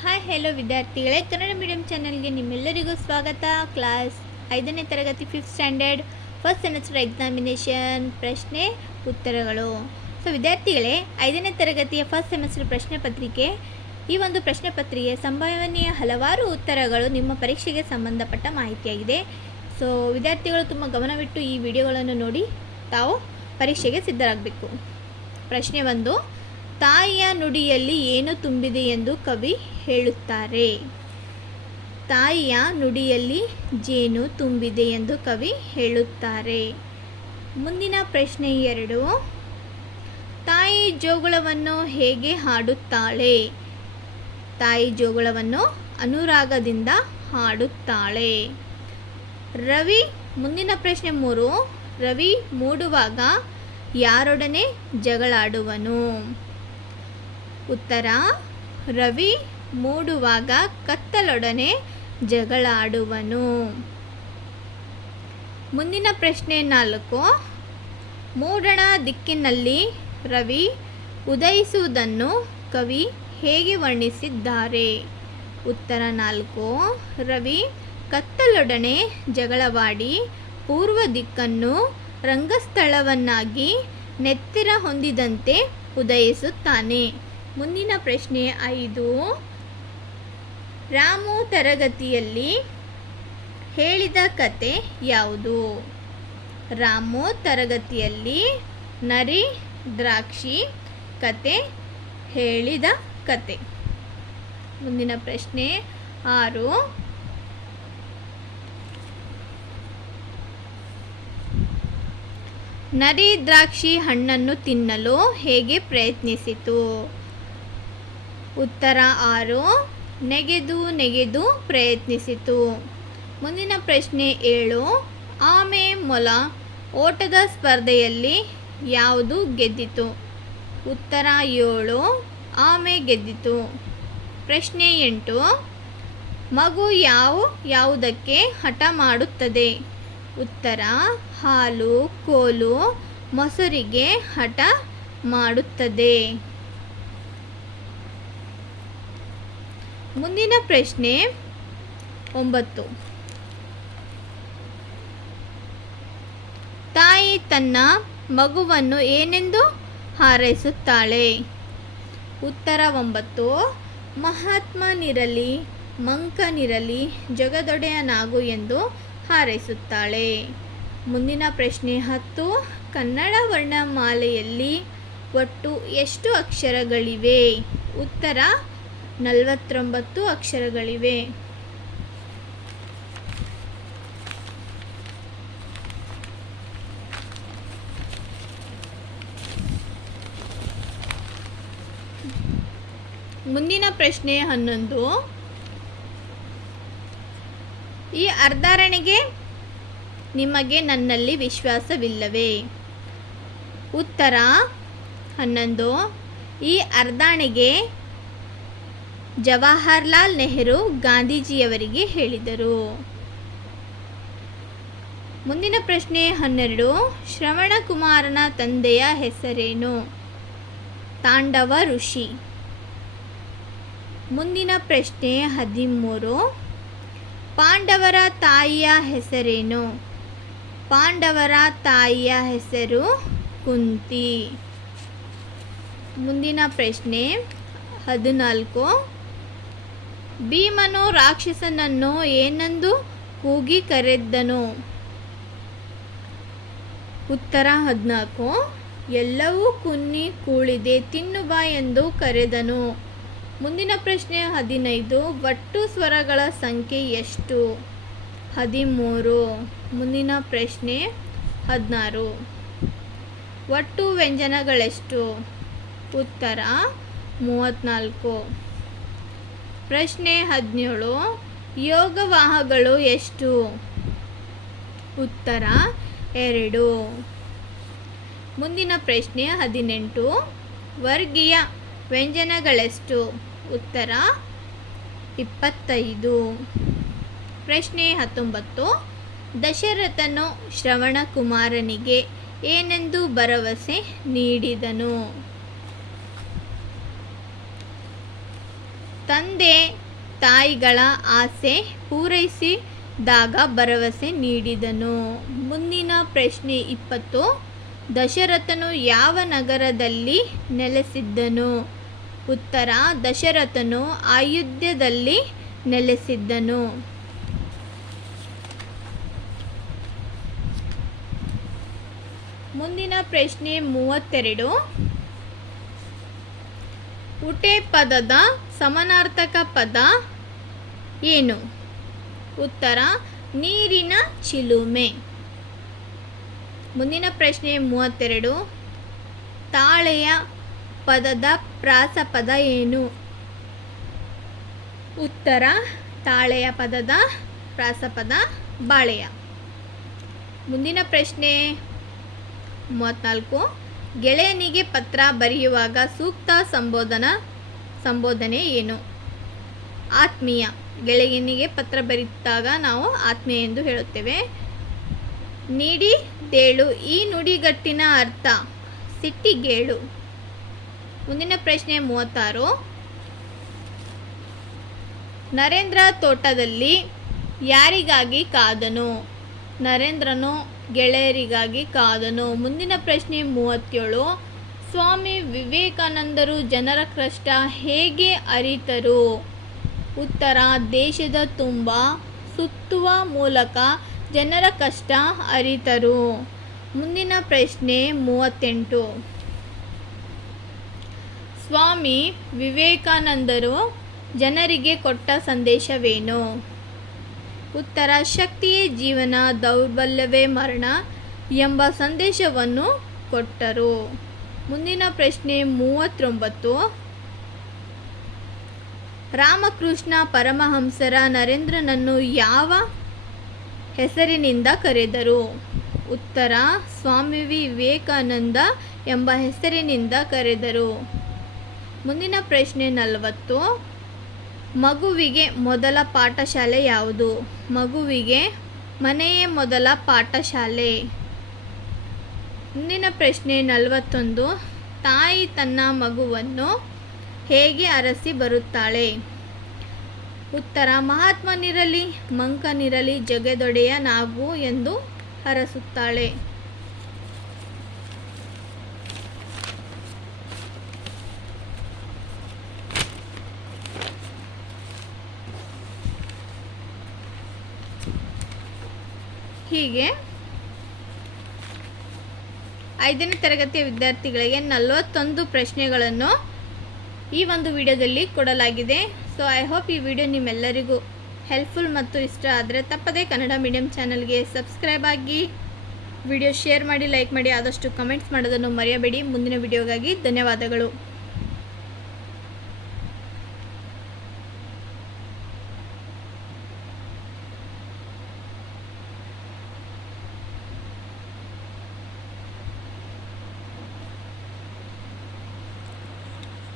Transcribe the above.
Hi hello ವಿದ್ಯಾರ್ಥಿಗಳೇ, Kannada medium ಚಾನಲ್ಗೆ ನಿಮ್ಮೆಲ್ಲರಿಗೂ ಸ್ವಾಗತ. ಕ್ಲಾಸ್ 5ನೇ ತರಗತಿ 5th standard first semester examination ಪ್ರಶ್ನೆ ಉತ್ತರಗಳು. ವಿದ್ಯಾರ್ಥಿಗಳೇ, 5ನೇ ತರಗತಿಯ ಫಸ್ಟ್ ಸೆಮಿಸ್ಟರ್ ಪ್ರಶ್ನೆ ಪತ್ರಿಕೆ. ಈ ಒಂದು ಪ್ರಶ್ನೆ ಪತ್ರಿಕೆ ಸಂಭವನೀಯ ಹಲವಾರು ಉತ್ತರಗಳು ನಿಮ್ಮ ಪರೀಕ್ಷೆಗೆ ಸಂಬಂಧಪಟ್ಟ ಮಾಹಿತಿಯಾಗಿದೆ. ವಿದ್ಯಾರ್ಥಿಗಳು ತುಂಬ ಗಮನವಿಟ್ಟು ಈ ವಿಡಿಯೋಗಳನ್ನು ನೋಡಿ ತಾವು ಪರೀಕ್ಷೆಗೆ ಸಿದ್ಧರಾಗಬೇಕು. ಪ್ರಶ್ನೆ 1, ತಾಯಿಯ ನುಡಿಯಲ್ಲಿ ಏನು ತುಂಬಿದೆ ಎಂದು ಕವಿ ಹೇಳುತ್ತಾರೆ? ತಾಯಿಯ ನುಡಿಯಲ್ಲಿ ಜೇನು ತುಂಬಿದೆ ಎಂದು ಕವಿ ಹೇಳುತ್ತಾರೆ. ಮುಂದಿನ ಪ್ರಶ್ನೆ 2, ತಾಯಿ ಜೋಗುಳವನ್ನು ಹೇಗೆ ಹಾಡುತ್ತಾಳೆ? ತಾಯಿ ಜೋಗುಳವನ್ನು ಅನುರಾಗದಿಂದ ಹಾಡುತ್ತಾಳೆ. ಮುಂದಿನ ಪ್ರಶ್ನೆ 3, ರವಿ ಮೂಡುವಾಗ ಯಾರೊಡನೆ ಜಗಳಾಡುವನು? ಉತ್ತರ: ರವಿ ಮೂಡುವಾಗ ಕತ್ತಲೊಡನೆ ಜಗಳಾಡುವನು. ಮುಂದಿನ ಪ್ರಶ್ನೆ 4, ಮೂಡಣ ದಿಕ್ಕಿನಲ್ಲಿ ರವಿ ಉದಯಿಸುವುದನ್ನು ಕವಿ ಹೇಗೆ ವರ್ಣಿಸಿದ್ದಾರೆ? ಉತ್ತರ 4, ರವಿ ಕತ್ತಲೊಡನೆ ಜಗಳವಾಡಿ ಪೂರ್ವ ದಿಕ್ಕನ್ನು ರಂಗಸ್ಥಳವನ್ನಾಗಿ ನೆತ್ತಿರ ಹೊಂದಿದಂತೆ ಉದಯಿಸುತ್ತಾನೆ. ಮುಂದಿನ ಪ್ರಶ್ನೆ 5, ರಾಮು ತರಗತಿಯಲ್ಲಿ ಹೇಳಿದ ಕತೆ ಯಾವುದು? ರಾಮು ತರಗತಿಯಲ್ಲಿ ನರಿ ದ್ರಾಕ್ಷಿ ಕತೆ ಹೇಳಿದ ಕತೆ. ಮುಂದಿನ ಪ್ರಶ್ನೆ 6, ನರಿ ದ್ರಾಕ್ಷಿ ಹಣ್ಣನ್ನು ತಿನ್ನಲು ಹೇಗೆ ಪ್ರಯತ್ನಿಸಿತು? ಉತ್ತರ 6, ನೆಗೆದು ಪ್ರಯತ್ನಿಸಿತು. ಮುಂದಿನ ಪ್ರಶ್ನೆ 7, ಆಮೆ ಮೊಲ ಓಟದ ಸ್ಪರ್ಧೆಯಲ್ಲಿ ಯಾವುದು ಗೆದ್ದಿತು? ಉತ್ತರ 7, ಆಮೆ ಗೆದ್ದಿತು. ಪ್ರಶ್ನೆ 8, ಮಗು ಯಾವುದಕ್ಕೆ ಹಠ ಮಾಡುತ್ತದೆ? ಉತ್ತರ: ಹಾಲು, ಕೋಲು, ಮೊಸರಿಗೆ ಹಠ ಮಾಡುತ್ತದೆ. ಮುಂದಿನ ಪ್ರಶ್ನೆ 9, ತಾಯಿ ತನ್ನ ಮಗುವನ್ನು ಏನೆಂದು ಹಾರೈಸುತ್ತಾಳೆ? ಉತ್ತರ 9, ಮಹಾತ್ಮನಿರಲಿ ಮಂಕನಿರಲಿ ಜಗದೊಡೆಯನಾಗು ಎಂದು ಹಾರೈಸುತ್ತಾಳೆ. ಮುಂದಿನ ಪ್ರಶ್ನೆ 10, ಕನ್ನಡ ವರ್ಣಮಾಲೆಯಲ್ಲಿ ಒಟ್ಟು ಎಷ್ಟು ಅಕ್ಷರಗಳಿವೆ? ಉತ್ತರ: 49 ಅಕ್ಷರಗಳಿವೆ. ಮುಂದಿನ ಪ್ರಶ್ನೆ 11, ಈ ಅರ್ಧಾರಣೆಗೆ ನಿಮಗೆ ನನ್ನಲ್ಲಿ ವಿಶ್ವಾಸವಿಲ್ಲವೇ? ಉತ್ತರ 11, ಈ ಅರ್ಧಾಣೆಗೆ ಜವಾಹರ್ಲಾಲ್ ನೆಹರು ಗಾಂಧೀಜಿಯವರಿಗೆ ಹೇಳಿದರು. ಮುಂದಿನ ಪ್ರಶ್ನೆ 12, ಶ್ರವಣಕುಮಾರನ ತಂದೆಯ ಹೆಸರೇನು? ತಾಂಡವ ಋಷಿ. ಮುಂದಿನ ಪ್ರಶ್ನೆ 13, ಪಾಂಡವರ ತಾಯಿಯ ಹೆಸರೇನು? ಪಾಂಡವರ ತಾಯಿಯ ಹೆಸರು ಕುಂತಿ. ಮುಂದಿನ ಪ್ರಶ್ನೆ 14, ಭೀಮನು ರಾಕ್ಷಸನನ್ನು ಏನೆಂದು ಕೂಗಿ ಕರೆದನು? ಉತ್ತರ 14, ಎಲ್ಲವೂ ಕುನ್ನಿ ಕೂಳಿದೆ ತಿನ್ನು ಬಾ ಎಂದು ಕರೆದನು. ಮುಂದಿನ ಪ್ರಶ್ನೆ 15, ಒಟ್ಟು ಸ್ವರಗಳ ಸಂಖ್ಯೆ ಎಷ್ಟು? 13. ಮುಂದಿನ ಪ್ರಶ್ನೆ 16, ಒಟ್ಟು ವ್ಯಂಜನಗಳೆಷ್ಟು? ಉತ್ತರ 34. ಪ್ರಶ್ನೆ 17, ಯೋಗವಾಹಗಳು ಎಷ್ಟು? ಉತ್ತರ 2. ಮುಂದಿನ ಪ್ರಶ್ನೆ 18, ವರ್ಗೀಯ ವ್ಯಂಜನಗಳೆಷ್ಟು? ಉತ್ತರ 25. ಪ್ರಶ್ನೆ 19, ದಶರಥನು ಶ್ರವಣಕುಮಾರನಿಗೆ ಏನೆಂದು ಭರವಸೆ ನೀಡಿದನು? ತಂದೆ ತಾಯಿಗಳ ಆಸೆ ಪೂರೈಸಿದಾಗ ಭರವಸೆ ನೀಡಿದನು. ಮುಂದಿನ ಪ್ರಶ್ನೆ 20. ದಶರಥನು ಯಾವ ನಗರದಲ್ಲಿ ನೆಲೆಸಿದ್ದನು? ಉತ್ತರ: ದಶರಥನು ಅಯೋಧ್ಯದಲ್ಲಿ ನೆಲೆಸಿದ್ದನು. ಮುಂದಿನ ಪ್ರಶ್ನೆ 32. ಉಟೆ ಪದದ ಸಮಾನಾರ್ಥಕ ಪದ ಏನು? ಉತ್ತರ: ನೀರಿನ ಚಿಲುಮೆ. ಮುಂದಿನ ಪ್ರಶ್ನೆ 32. ತಾಳೆಯ ಪದದ ಪ್ರಾಸಪದ ಏನು? ಉತ್ತರ: ತಾಳೆಯ ಪದದ ಪ್ರಾಸಪದ ಬಾಳೆಯ. ಮುಂದಿನ ಪ್ರಶ್ನೆ 34. ಗೆಳೆಯನಿಗೆ ಪತ್ರ ಬರೆಯುವಾಗ ಸೂಕ್ತ ಸಂಬೋಧನೆ ಏನು? ಆತ್ಮೀಯ. ಗೆಳೆಯನಿಗೆ ಪತ್ರ ಬರೆದಾಗ ನಾವು ಆತ್ಮೀಯ ಎಂದು ಹೇಳುತ್ತೇವೆ. ನೀಡಿದೇಳು. ಈ ನುಡಿಗಟ್ಟಿನ ಅರ್ಥ ಸಿಟ್ಟಿಗೇಳು. ಮುಂದಿನ ಪ್ರಶ್ನೆ 36. ನರೇಂದ್ರ ತೋಟದಲ್ಲಿ ಯಾರಿಗಾಗಿ ಕಾದನು? ನರೇಂದ್ರನು ಗೆಳೆಯರಿಗಾಗಿ ಕಾದನು. ಮುಂದಿನ ಪ್ರಶ್ನೆ 37. ಸ್ವಾಮಿ ವಿವೇಕಾನಂದರು ಜನರ ಕಷ್ಟ ಹೇಗೆ ಅರಿತರು? ಉತ್ತರ: ದೇಶದ ತುಂಬ ಸುತ್ತುವ ಮೂಲಕ ಜನರ ಕಷ್ಟ ಅರಿತರು. ಮುಂದಿನ ಪ್ರಶ್ನೆ 38. ಸ್ವಾಮಿ ವಿವೇಕಾನಂದರು ಜನರಿಗೆ ಕೊಟ್ಟ ಸಂದೇಶವೇನು? ಉತ್ತರ: ಶಕ್ತಿಯೇ ಜೀವನ, ದೌರ್ಬಲ್ಯವೇ ಮರಣ ಎಂಬ ಸಂದೇಶವನ್ನು ಕೊಟ್ಟರು. ಮುಂದಿನ ಪ್ರಶ್ನೆ 39. ರಾಮಕೃಷ್ಣ ಪರಮಹಂಸರ ನರೇಂದ್ರನನ್ನು ಯಾವ ಹೆಸರಿನಿಂದ ಕರೆದರು? ಉತ್ತರ: ಸ್ವಾಮಿ ವಿವೇಕಾನಂದ ಎಂಬ ಹೆಸರಿನಿಂದ ಕರೆದರು. ಮುಂದಿನ ಪ್ರಶ್ನೆ 40. ಮಗುವಿಗೆ ಮೊದಲ ಪಾಠಶಾಲೆ ಯಾವುದು? ಮಗುವಿಗೆ ಮನೆಯೇ ಮೊದಲ ಪಾಠಶಾಲೆ. ಮುಂದಿನ ಪ್ರಶ್ನೆ 41. ತಾಯಿ ತನ್ನ ಮಗುವನ್ನು ಹೇಗೆ ಅರಸಿ ಬರುತ್ತಾಳೆ? ಉತ್ತರ: ಮಹಾತ್ಮನಿರಲಿ ಮಂಕನಿರಲಿ ಜಗದೊಡೆಯ ನಾಗು ಎಂದು ಹರಸುತ್ತಾಳೆ. ಹೀಗೆ 5ನೇ ತರಗತಿಯ ವಿದ್ಯಾರ್ಥಿಗಳಿಗೆ 41 ಪ್ರಶ್ನೆಗಳನ್ನು ಈ ಒಂದು ವಿಡಿಯೋದಲ್ಲಿ ಕೊಡಲಾಗಿದೆ. ಸೊ ಐ ಹೋಪ್ ಈ ವಿಡಿಯೋ ನಿಮ್ಮೆಲ್ಲರಿಗೂ ಹೆಲ್ಪ್ಫುಲ್ ಮತ್ತು ಇಷ್ಟ ಆದರೆ ತಪ್ಪದೇ ಕನ್ನಡ ಮೀಡಿಯಂ ಚಾನಲ್ಗೆ ಸಬ್ಸ್ಕ್ರೈಬ್ ಆಗಿ, ವಿಡಿಯೋ ಶೇರ್ ಮಾಡಿ, ಲೈಕ್ ಮಾಡಿ, ಆದಷ್ಟು ಕಮೆಂಟ್ಸ್ ಮಾಡೋದನ್ನು ಮರೆಯಬೇಡಿ. ಮುಂದಿನ ವಿಡಿಯೋಗಾಗಿ ಧನ್ಯವಾದಗಳು.